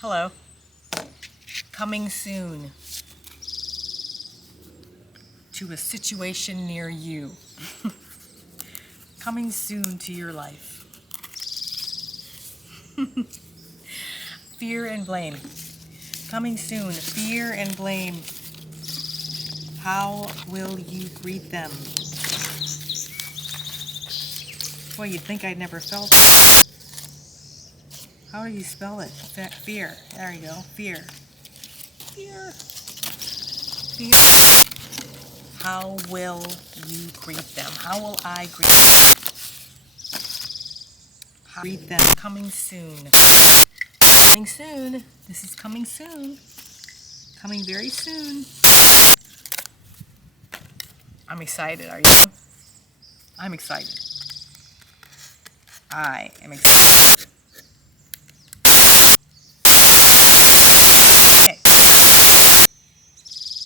Hello. Coming soon to a situation near you. Coming soon to your life. Fear and blame. Coming soon. Fear and blame. How will you greet them? Boy, you'd think I'd never felt it. How do you spell it? Fear. There you go. Fear. Fear. Fear. How will you greet them? How will I greet them? Greet them. Coming soon. Coming soon. This is coming soon. Coming very soon. I'm excited. Are you? I'm excited. I am excited.